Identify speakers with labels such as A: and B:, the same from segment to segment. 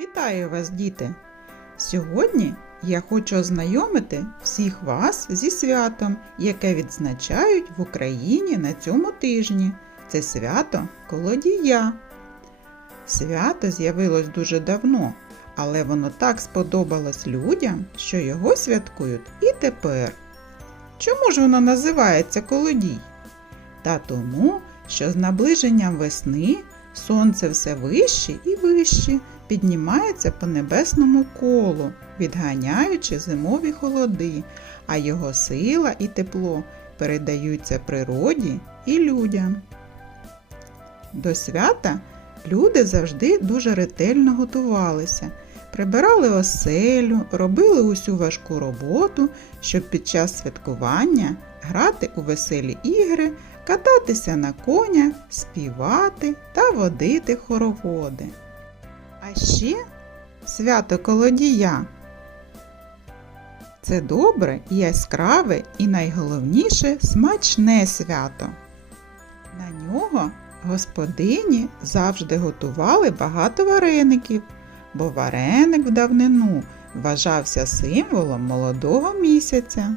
A: Вітаю вас, діти! Сьогодні я хочу ознайомити всіх вас зі святом, яке відзначають в Україні на цьому тижні. Це свято Колодія. Свято з'явилось дуже давно, але воно так сподобалось людям, що його святкують і тепер. Чому ж воно називається Колодій? Та тому, що з наближенням весни сонце все вище і вище піднімається по небесному колу, відганяючи зимові холоди, а його сила і тепло передаються природі і людям. До свята люди завжди дуже ретельно готувалися, прибирали оселю, робили усю важку роботу, щоб під час святкування грати у веселі ігри, кататися на конях, співати та водити хороводи. А ще свято колодія. Це добре яскраве, і найголовніше смачне свято. На нього господині завжди готували багато вареників, бо вареник в давнину вважався символом молодого місяця.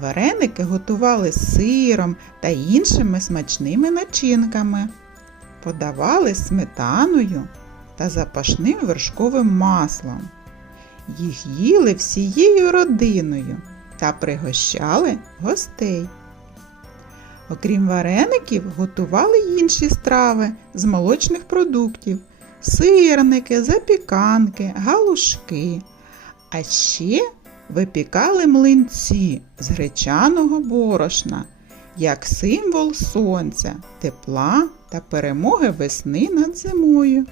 A: Вареники готували сиром та іншими смачними начинками, подавали сметаною та запашним вершковим маслом. Їх їли всією родиною та пригощали гостей. Окрім вареників, готували інші страви з молочних продуктів, сирники, запіканки, галушки. А ще випікали млинці з гречаного борошна, як символ сонця, тепла та перемоги весни над зимою.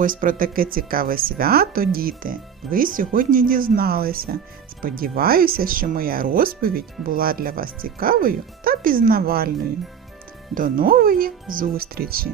A: Ось про таке цікаве свято, діти, ви сьогодні дізналися. Сподіваюся, що моя розповідь була для вас цікавою та пізнавальною. До нової зустрічі!